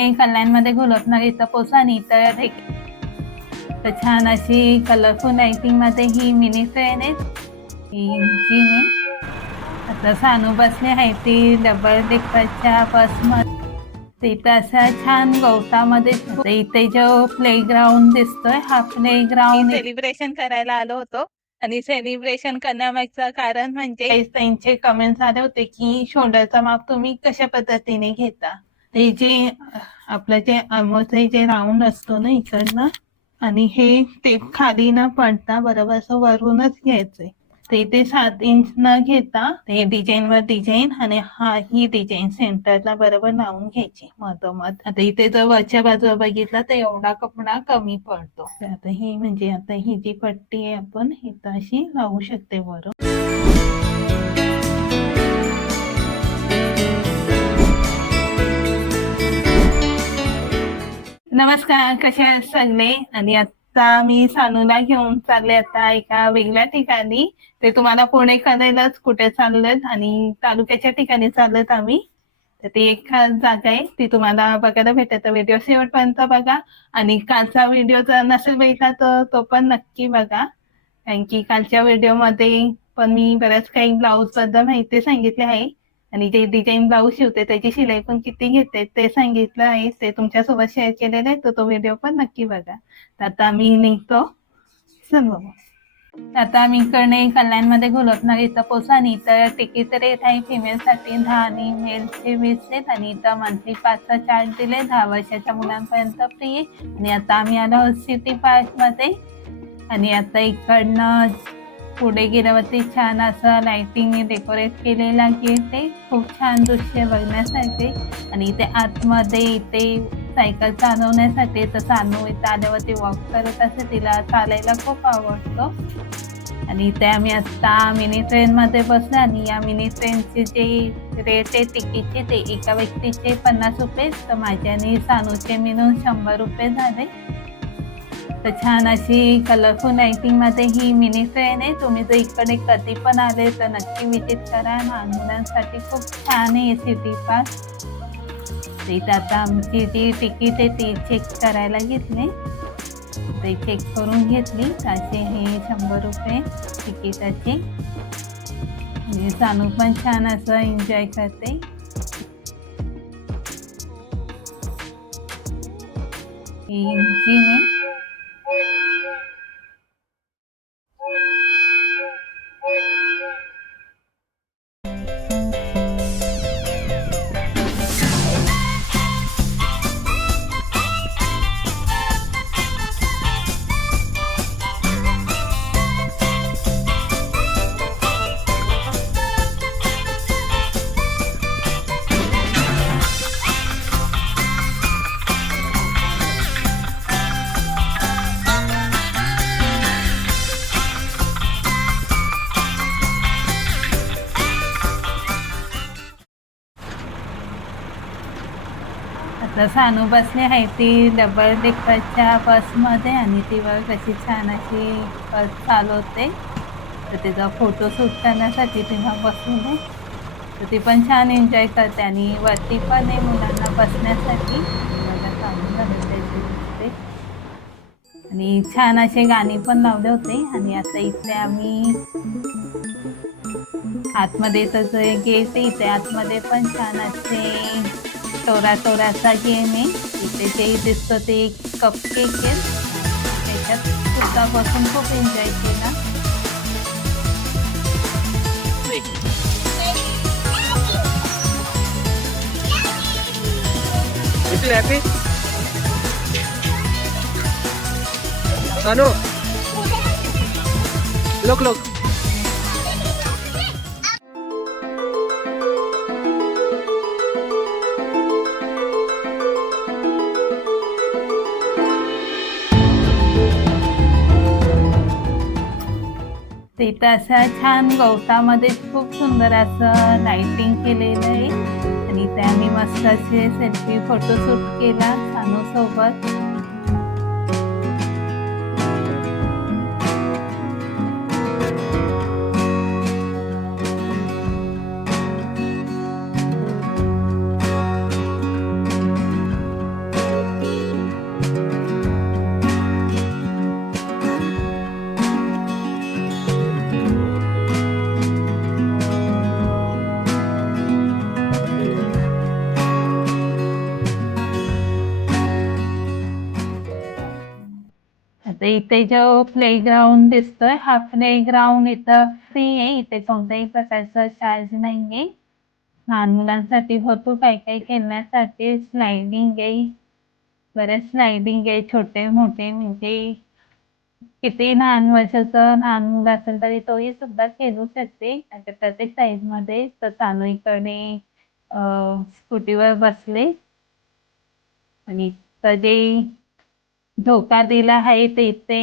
इकडे कल्याणमध्ये घुलपणार इथं पोचा आणि इथं एक तर छान अशी कलरफुल लाइटिंगमध्ये ही मिनी ट्रेन आहे. आता सानू बसले आहे ती डबल डेकरच्या बसमध्ये तिथं असा छान गवतामध्ये तर इथे जो प्लेग्राऊंड दिसतोय हा प्लेग्राऊंड सेलिब्रेशन करायला आलो होतो. आणि सेलिब्रेशन करण्यामागचं कारण म्हणजे त्यांचे कमेंट्स आले होते की शोल्डरचा माप तुम्ही कशा पद्धतीने घेता? ते जे आपलं जे आमोचे जे राऊंड असतो ना इकडनं आणि हे ते खाली न पडता बरोबर असं वरूनच घ्यायचंय. ते ते सात इंच न घेता ते डिझाईन वर डिझाईन आणि हा ही डिझाईन सेंटरला बरोबर लावून घ्यायची मधोमध. आता इथे जर वरच्या बाजूला बघितला तर एवढा कपडा कमी पडतो. आता ही म्हणजे आता ही जी पट्टी आहे आपण इथं अशी लावू शकते वरून. नमस्कार कसे आहात सगळे? आणि आता मी सानूला घेऊन चालले आता एका वेगळ्या ठिकाणी. ते तुम्हाला पुणे करायलाच कुठे चाललेत आणि तालुक्याच्या ठिकाणी चाललेत आम्ही. तर ती एक खास जागा आहे. ती तुम्हाला बघायला भेटत व्हिडिओ शेवटपर्यंत बघा. आणि कालचा व्हिडिओ जर नसेल बघितला तर तो पण नक्की बघा. कारण की कालच्या व्हिडिओमध्ये पण मी बऱ्याच काही ब्लाऊजबद्दल माहिती सांगितली आहे. आणि जे डिझाईन ब्लाऊज शिवते त्याची शिलाई पण किती घेते ते सांगितलं आहे. ते तुमच्यासोबत शेअर केलेलं आहे तर तो व्हिडिओ पण नक्की बघा. तर आता मी निघतो. सर्व आता आम्ही इकडे कल्याणमध्ये घोलपणार इथं पोचा आणि इथं तिकीट रेट आहे फिमेलसाठी दहा आणि मेलचे वीस आहेत. आणि इथं मंथली पाचचा चार्ज दिले. दहा वर्षाच्या मुलांपर्यंत फ्री आणि आता आम्ही आलो सिटी पार्कमध्ये आणि आता इकडनं पुढे गेल्यावरती छान असं लाइटिंग डेकोरेट केलेला गेट आहे खूप छान दृश्य बघण्यासाठी आणि इथे आतमध्ये इथे सायकल चालवण्यासाठी तर सानू इथं आल्यावरती वॉक करत असते. तिला चालायला खूप आवडतो. आणि इथे आम्ही आता मिनी ट्रेनमध्ये बसलो आणि या मिनी ट्रेनचे जे रेट आहे तिकीटचे ते एका व्यक्तीचे पन्नास रुपये तर माझ्याने सानूचे मिळून शंभर रुपये झाले. तर छान अशी कलरफुल लाइटिंगमध्ये ही मिनी ट्रेन आहे. तुम्ही जर इकडे कधी पण आले तर नक्की विजिट करा. लहान मुलांसाठी खूप छान आहे सिटी पास इथे आता आमची जी तिकीट आहे ती चेक करायला घेतली. ते चेक करून घेतली. त्याचे हे शंभर रुपये तिकिटाचे. म्हणजे सानू पण छान असं एन्जॉय करते. ही इंजिन आहे. तर सानू बसली आहे. ती डबल डेकरच्या बसमध्ये आणि ती बघ कशी छान अशी बस चालवते. तर तिचा फोटो शूट करण्यासाठी तेव्हा बसून आहे तर ती पण छान एन्जॉय करते आणि वरती पण आहे मुलांना बसण्यासाठी. झालं त्याची आणि छान असे गाणी पण लावले होते. आणि आता इथे आम्ही आतमध्ये तसं जे गेट इथे आतमध्ये पण छान असे टोरा टोराचा गेम आहे इथे जे दिसतं ते कप केक आहे. त्याच्यात सुद्धा बसून खूप एन्जॉय केला. लोक लोक. ते Anu? असं छान गवतामध्ये खूप सुंदर असं लाइटिंग केलेलं आहे आणि ते आम्ही मस्त असे सेल्फी फोटोशूट केला सानू इथे जो प्लेग्राऊंड दिसतोय हा प्लेग्राऊंड इथं फ्री आहे. इथे कोणत्याही प्रकारचा चार्ज नाहीये. लहान मुलांसाठी भरपूर काही काही खेळण्यासाठी स्लायडिंग आहे. बरेच स्लायडिंग आहे छोटे मोठे म्हणजे किती लहान वर्षाचं लहान मुलं असेल तरी तोही सुद्धा खेळू शकते. आता प्रत्येक साईडमध्ये तर चालू इकडे स्कूटीवर बसले. आणि तर जे धोका दिला आहे ते ते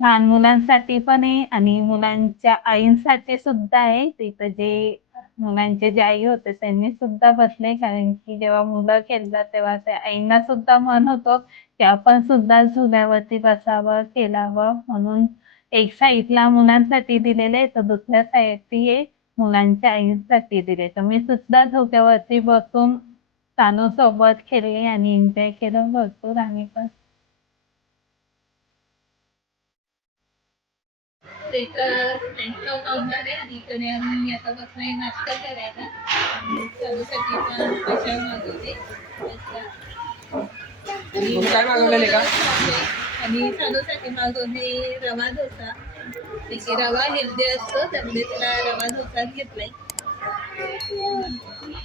लहान मुलांसाठी पण आहे आणि मुलांच्या आईंसाठी सुद्धा आहे. तिथं जे मुलांचे जे आई होते त्यांनी सुद्धा बसले कारण की जेव्हा मुलं खेळतात तेव्हा त्या आईंना सुद्धा मन होतो की आपण सुद्धा झुल्यावरती बसावं खेळावं. म्हणून एक साईडला मुलांसाठी दिलेले आहे तर दुसऱ्या साईडची हे मुलांच्या आईंसाठी दिले. तर मी सुद्धा झोक्यावरती बसून तानू सोबत खेळले आणि एन्जॉय केलं. भरपूर आम्ही पण इकडे आम्ही आता बसलोय नाश्ता करायला. आणि चालूसाठी पण कशा मागवते तुम्ही काय मागवलेले का? आणि चालूसाठी मागवले रवा डोसा. त्याची रवा हेल्दी असतो त्यामुळे तिला रवा डोसा घेतलाय.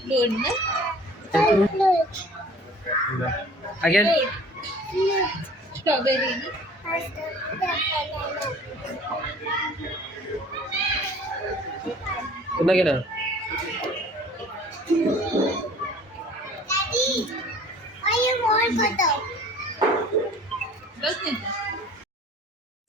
लोण ना? अगेन स्ट्रॉबेरी पुन्हा घे ना.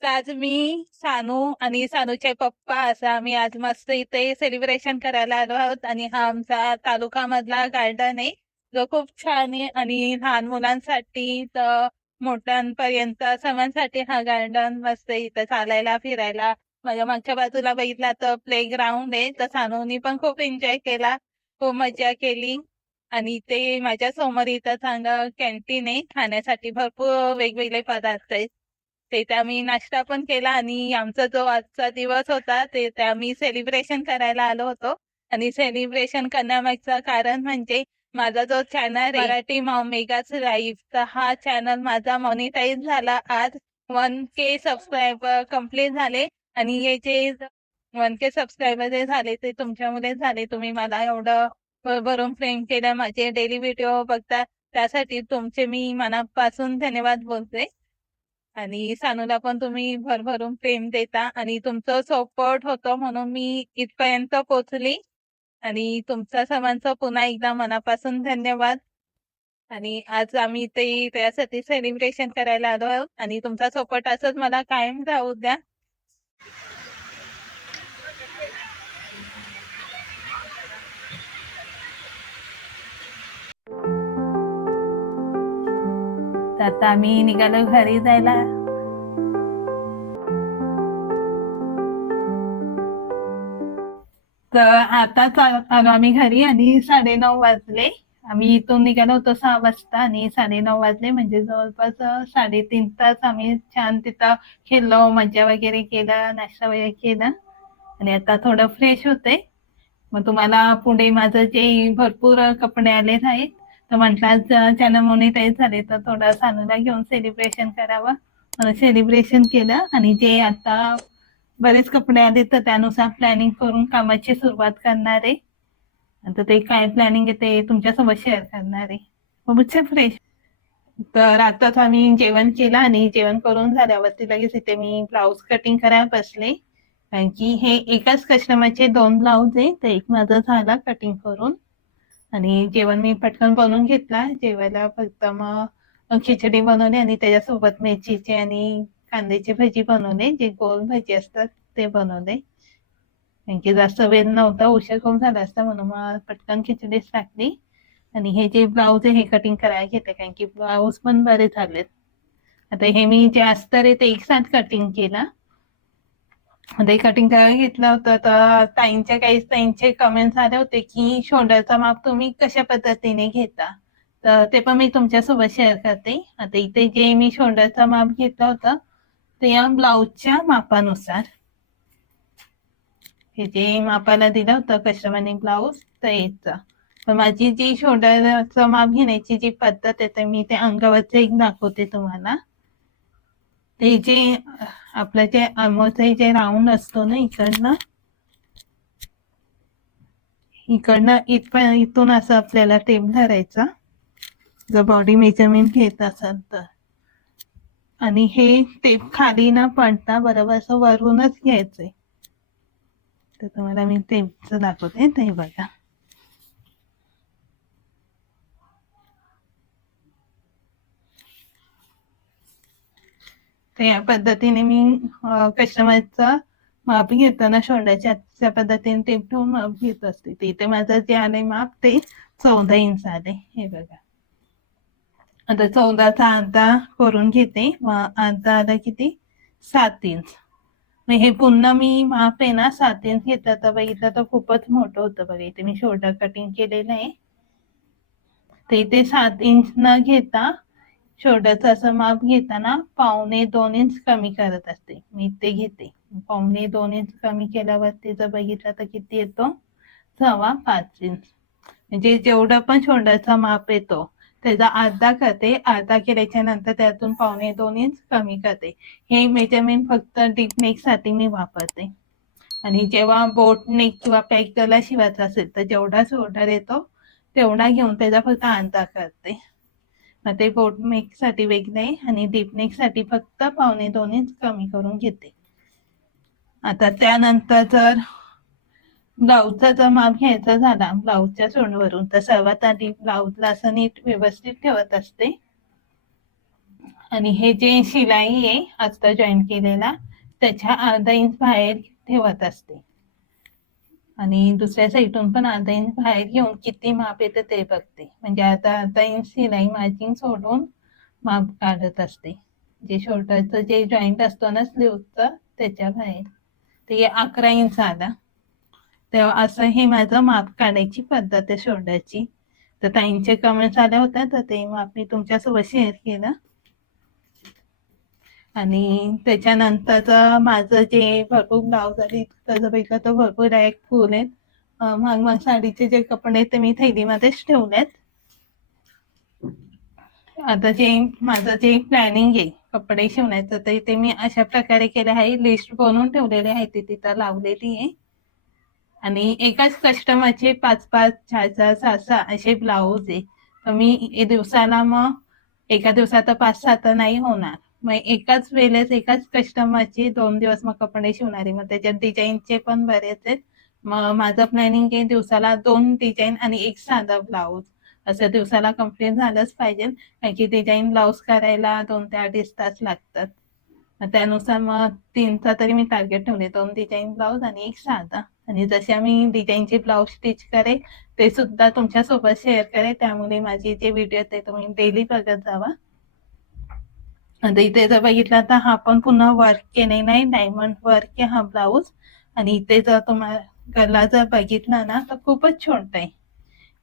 तर आज मी सानू आणि सानूचे पप्पा असं आम्ही आज मस्त इथे सेलिब्रेशन करायला आलो आहोत. आणि हा आमचा तालुका मधला गार्डन आहे. जो खूप छान आहे आणि लहान मुलांसाठी तर मोठ्यांपर्यंत सर्वांसाठी हा गार्डन मस्त इथं चालायला फिरायला. माझ्या मागच्या बाजूला बघितला तर प्ले ग्राउंड आहे. तर सानूनी पण खूप एन्जॉय केला. खूप मजा केली. आणि ते माझ्यासमोर इथं चांगलं कॅन्टीन आहे. खाण्यासाठी भरपूर वेगवेगळे पदार्थ आहेत. ते आम्ही नाश्ता पण केला आणि आमचा जो आजचा दिवस होता ते त्या आम्ही सेलिब्रेशन करायला आलो होतो. आणि सेलिब्रेशन करण्यामागचं कारण म्हणजे माझा जो चॅनल मराठी मेगाच तर हा चॅनल माझा मॉनिटाईज झाला. आज वन के सबस्क्रायबर कंप्लीट झाले. आणि हे जे वन के सबस्क्रायबर जे झाले ते तुमच्यामुळे झाले. तुम्ही मला एवढं भरभरून प्रेम केलं. माझे डेली व्हिडिओ बघता. त्यासाठी तुमचे मी मनापासून धन्यवाद बोलते. आणि सानूला पण तुम्ही भरभरून प्रेम देता. आणि तुमचं सपोर्ट होतं म्हणून मी इथपर्यंत पोचली आणि तुमचा सर्वांचा पुन्हा एकदा मनापासून धन्यवाद. आणि आज आम्ही ते त्यासाठी सेलिब्रेशन करायला आलो आहोत. आणि तुमचा सपोर्ट असंच मला कायम राहू द्या. तर आता आम्ही निघालो घरी जायला. तर आताच आलो आम्ही घरी आणि साडे नऊ वाजले. आम्ही इथून निघालो होतो सहा वाजता आणि साडे नऊ वाजले. म्हणजे जवळपास साडेतीन तास आम्ही छान तिथं खेळलो मजा वगैरे केला नाश्ता वगैरे केला. आणि आता थोडं फ्रेश होते मग तुम्हाला पुढे माझं जे भरपूर कपडे आले आहेत तर म्हटलं आज चॅनल मोनिटाईज झाले तर थोडं सानूला घेऊन सेलिब्रेशन करावं. सेलिब्रेशन केलं आणि जे आता बरेच कपडे आले तर त्यानुसार प्लॅनिंग करून कामाची सुरुवात करणार. आहे आता ते काय प्लॅनिंग आहे ते तुमच्यासोबत शेअर करणार आहे. मग फ्रेश तर आताच आम्ही जेवण केलं आणि जेवण करून झाल्यावरती लगेच इथे मी ब्लाऊज कटिंग करायला बसले. कारण की हे एकाच कस्टमरचे दोन ब्लाऊज आहे तर एक माझा झाला कटिंग करून. आणि जेवण मी पटकन बनवून घेतला. जेवायला फक्त मग खिचडी बनवली आणि त्याच्यासोबत मिरचीचे आणि कांद्याची भजी बनवले जे गोल भजी असतात ते बनवले कारण की जास्त वेळ नव्हता उशीर करून झाला असता म्हणून मग पटकन खिचडीच टाकली आणि हे जे ब्लाऊज आहे हे कटिंग करायला घेते कारण की ब्लाऊज पण बरे झालेत. आता हे मी जे अस्तर आहे ते एक साथ कटिंग केला. ते कटिंग करायला घेतलं होतं तर ताईंच्या काही ताईंचे कमेंट्स आले होते की शोल्डरचा माप तुम्ही कशा पद्धतीने घेता? तर ते पण मी तुमच्यासोबत शेअर करते. आता इथे जे मी शोल्डरचा माप घेतलं होता तर या ब्लाऊजच्या मापानुसार. हे जे मापाला दिलं होतं कस्टमरने ब्लाऊज तर याचा पण माझी जी शोल्डरचं माप घेण्याची जी पद्धत आहे तर मी ते अंगावरचं एक दाखवते तुम्हाला. ते जे आपलं जे अमोचे जे राऊंड असतो ना इकडनं इकडनं इथपर्यंत इथून असं आपल्याला टेप धरायचा. जर बॉडी मेजरमेंट घेत असाल तर. आणि हे टेप खाली न पडता बरोबर असं वरूनच घ्यायचंय. तर तुम्हाला मी टेपचं दाखवते. ते बघा. तर या पद्धतीने मी कस्टमरचा माप घेताना शोल्डरच्या आजच्या पद्धतीने टेप ठेवून माप घेत असते. ते इथे माझं जे आले माप ते चौदा इंच आले हे बघा. आता चौदाचा अर्धा करून घेते. मग अर्धा आला किती? सात इंच. मग हे पुन्हा मी माप आहे ना सात इंच घेतलं तर बघितलं तर खूपच मोठं होतं बघा. इथे मी शोल्डर कटिंग केलेलं आहे. तर इथे सात इंच न घेता शोल्डरचं असं माप घेताना पावणे दोन इंच कमी करत असते. मी ते घेते. पावणे दोन इंच कमी केल्यावरती जर बघितलं तर किती येतो? सव्वा पाच इंच. म्हणजे जेवढं पण शोल्डरचा माप येतो त्याचा अर्धा करते अर्धा केल्याच्यानंतर त्यातून पावणे दोन इंच कमी करते. हे मेजरमेंट फक्त डीप नेकसाठी मी वापरते. आणि जेव्हा बोट नेक किंवा पॅक गला शिवायचा असेल तर जेवढा शोल्डर येतो तेवढा घेऊन त्याचा फक्त अर्धा करते. मग ते बोट नेकसाठी वेगळं आणि डीप नेकसाठी फक्त पावणे दोन इंच कमी करून घेते. आता त्यानंतर जर ब्लाऊजचा जर माप घ्यायचा झाला. ब्लाऊजच्या सोंडवरून तर सर्वात आधी ब्लाऊजला असं नीट व्यवस्थित ठेवत असते. आणि हे जे शिलाई आहे आजचा जॉईन केलेला त्याच्या अर्धा इंच बाहेर ठेवत असते. आणि दुसऱ्या साईडून पण अर्धा इंच बाहेर घेऊन किती माप येतं ते बघते. म्हणजे आता अर्धा इंच शिलाई मार्जिन सोडून माप काढत असते. जे शोल्डरचं जे जॉईंट असतो ना स्लीवचं त्याच्या बाहेर. ते अकरा इंच आला तेव्हा असं हे माझं माप काढायची पद्धत आहे शोल्डरची तर ताईंचे कमेंट्स आल्या होत्या तर ते माप मी तुमच्यासोबत शेअर केलं. आणि त्याच्यानंतरचं माझं जे भरपूर ब्लाऊज आले त्याचं पैकी तर भरपूर रॅक फुल आहेत. मग मग साडीचे जे कपडे आहेत ते मी थैलीमध्येच ठेवलेत. आता जे माझं जे प्लॅनिंग आहे कपडे शिवण्याचं ते मी अशा प्रकारे केलं आहे. लिस्ट बनवून ठेवलेली आहे ती तिथं लावलेली आहे. आणि एकाच कस्टमरचे पाच पाच चार चार सहा सहा असे ब्लाऊज आहे. तर मी दिवसाला मग एका दिवसात पाच सहा तर नाही होणार. मग एकाच वेळेस एकाच कस्टमरचे दोन दिवस मग कपडे शिवणारे मग त्याच्यात डिझाईनचे पण बरेच आहेत. मग माझं प्लॅनिंग आहे दिवसाला दोन डिझाईन आणि एक साधा ब्लाऊज. असं दिवसाला कंप्लीट झालंच पाहिजे. कारण की डिझाईन ब्लाऊज करायला दोन ते अडीच तास लागतात. मग त्यानुसार मग तीनचा तरी मी टार्गेट ठेवले. दोन डिझाईन ब्लाऊज आणि एक साधा. आणि जसे मी डिझाईनचे ब्लाऊज स्टिच करेल ते सुद्धा तुमच्यासोबत शेअर करेल. त्यामुळे माझे जे व्हिडिओ ते तुम्ही डेली बघत जावा. आता इथे जर बघितलं तर हा पण पुन्हा वर्क केलेला आहे डायमंड वर्क आहे हा ब्लाऊज. आणि इथे जर तुम्हाला गला जर बघितला ना तर खूपच छोटा आहे.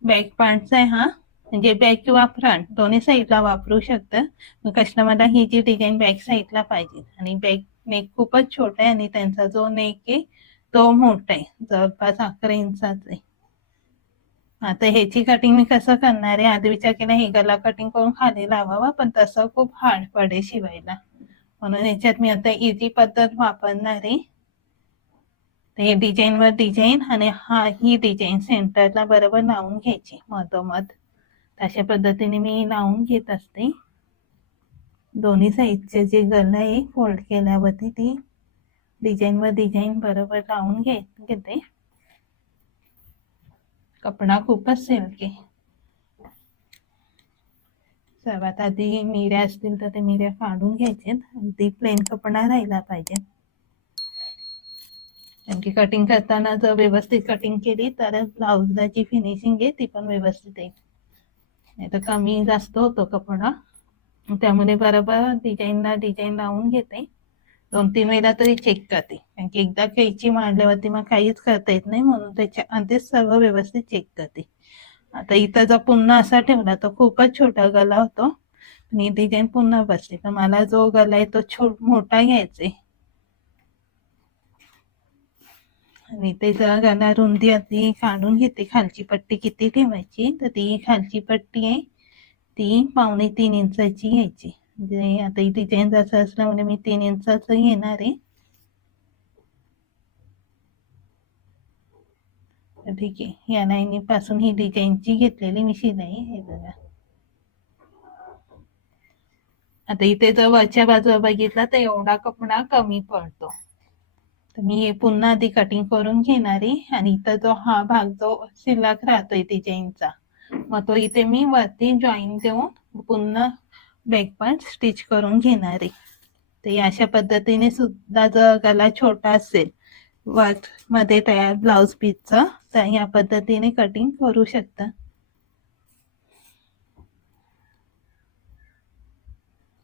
बॅक पार्टचा आहे हा. म्हणजे बॅक किंवा फ्रंट दोन्ही साईडला वापरू शकतं. कस्टमरला ही जी डिझाईन बॅक साईडला पाहिजे. आणि बॅक नेक खूपच छोटा आहे आणि त्यांचा जो नेक आहे तो मोठा आहे. जवळपास अकरा इंचाचा आहे. आता ह्याची कटिंग मी कसं करणार आहे? आधी विचार केला हे गला कटिंग करून खाली लावावा पण तसं खूप हार्ड पडेल शिवायला. म्हणून ह्याच्यात मी आता इझी पद्धत वापरणार आहे. हे डिझाईन वर डिझाईन आणि हा ही डिझाईन सेंटरला बरोबर लावून घ्यायची मधोमध. अशा पद्धतीने मी लावून घेत असते. दोन्ही साईडचे जे गला आहे फोल्ड केल्यावरती ती डिझाईनवर डिझाईन बरोबर लावून घे घेते. कपडा खूपच सिल्की. सर्वात आधी मिऱ्या असतील तर ते मिऱ्या काढून घ्यायचेत. अगदी प्लेन कपडा राहिला पाहिजे. कारण की कटिंग करताना जर व्यवस्थित कटिंग केली तर ब्लाऊजला जी फिनिशिंग आहे ती पण व्यवस्थित येईल नाही तर कमी जास्त होतो कपडा. त्यामुळे बरोबर डिझाईनला डिझाईन लावून घेते. दोन तीन वेळा तरी चेक करते. कारण की एकदा खेळची मांडल्यावरती मग काहीच करता येत नाही म्हणून त्याच्या आधीच सर्व व्यवस्थित चेक करते. आता इथं जर पुन्हा असा ठेवला तर खूपच छोटा गला होतो. आणि डिझाईन पुन्हा बसली. तर मला जो गला आहे तो छो मोठा घ्यायचा आणि ते जर गला रुंदी आधी काढून घेते. खालची पट्टी किती ठेवायची? तर ती खालची पट्टी आहे. ती पावणे तीन इंचाची घ्यायची. म्हणजे आता ही डिझाईन जसं असल्यामुळे मी तीन इंचाच घेणार आहे. ठीक आहे या लाईनीपासून ही डिझाईनची घेतलेली मी शिलाई हे बघा. आता इथे जर वरच्या बाजूला बघितला तर एवढा कपडा कमी पडतो. तर मी हे पुन्हा आधी कटिंग करून घेणार आहे आणि इथं जो हा भाग जो शिल्लक राहतोय डिझाईनचा मग तो इथे मी वरती जॉईन देऊन पुन्हा बॅक पार्ट स्टिच करून घेणार. आहे तर अशा पद्धतीने सुद्धा जर गला छोटा असेल वर्कमध्ये तयार ब्लाउज पीसचा तर या पद्धतीने कटिंग करू शकता.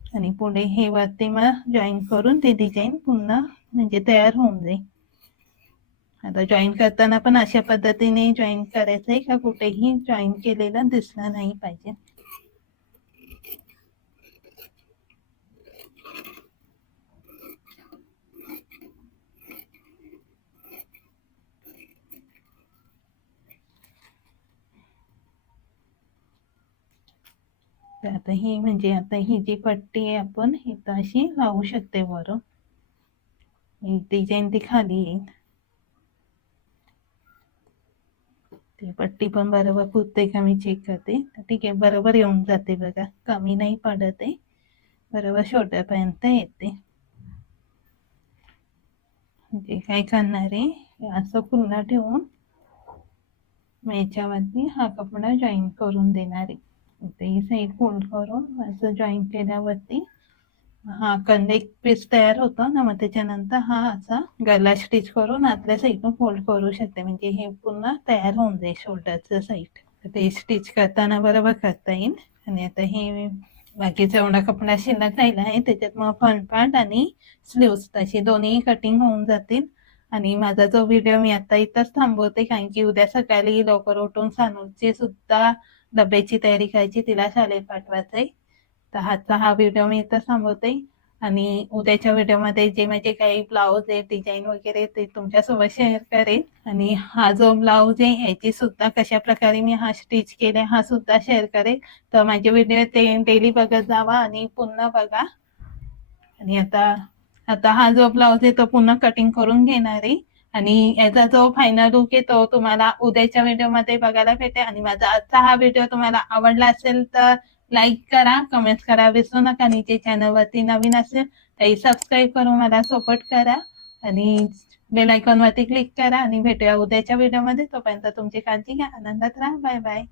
आणि पुढे हे वरती मग जॉईन करून ते डिझाईन पुन्हा म्हणजे तयार होऊन जाईल. आता जॉईन करताना पण अशा पद्धतीने जॉईन करायचं आहे का कुठेही जॉईन केलेलं दिसलं नाही पाहिजे. तर आता ही म्हणजे आता ही जी पट्टी आहे आपण इथं अशी लावू शकते बरं ही डिझाईन ती खाली येईल. ती पट्टी पण बरोबर पुरते का मी चेक करते. ठीक आहे बरोबर येऊन जाते बघा. कमी नाही पडत आहे. बरोबर छोट्यापर्यंत येते. म्हणजे काय करणार आहे असं पुन्हा ठेवून याच्यावरती हा कपडा जॉईन करून देणार आहे. ते ही साईड फोल्ड करून असं जॉईन केल्यावरती हा कंद एक पीस तयार होतो ना मग त्याच्यानंतर हा असा गला स्टिच करून आतल्या साईडनं फोल्ड करू शकते. म्हणजे हे पुन्हा तयार होऊन जाईल शोल्डरचं साईड तर ते स्टिच करताना बरोबर करता येईल. आणि आता हे बाकी जेवढा कपडा शिल्लक राहिला आहे त्याच्यात मग फ्रंट पार्ट आणि स्लीव्स तशी दोन्ही कटिंग होऊन जातील. आणि माझा जो व्हिडिओ मी आता इथंच थांबवते कारण की उद्या सकाळी लवकर उठून सानूची सुद्धा डब्याची तयारी करायची तिला शाळेत पाठवायचंय. तर हाचा हा व्हिडिओ मी इथं थांबवते. आणि उद्याच्या व्हिडिओमध्ये जे माझे काही ब्लाऊज आहे डिझाईन वगैरे ते तुमच्यासोबत शेअर करेन. आणि हा जो ब्लाऊज आहे याची सुद्धा कशा प्रकारे मी हा स्टिच केले हा सुद्धा शेअर करेन. तर माझे व्हिडिओ ते डेली बघत जावा आणि पुन्हा बघा. आणि आता आता हा जो ब्लाऊज आहे तो पुन्हा कटिंग करून घेणार आहे. आणि याचा जो फायनल लुक आहे तो तुम्हाला उद्याच्या व्हिडिओमध्ये बघायला भेटेल. आणि माझा आजचा हा व्हिडिओ तुम्हाला आवडला असेल तर लाईक करा कमेंट करा विसरू नका. आणि जे चॅनलवरती नवीन असेल तरी सबस्क्राईब करून मला सपोर्ट करा. आणि बेल आयकॉनवरती क्लिक करा. आणि भेटूया उद्याच्या व्हिडिओमध्ये तोपर्यंत तुमची काळजी घ्या. आनंदात राहा. Bye bye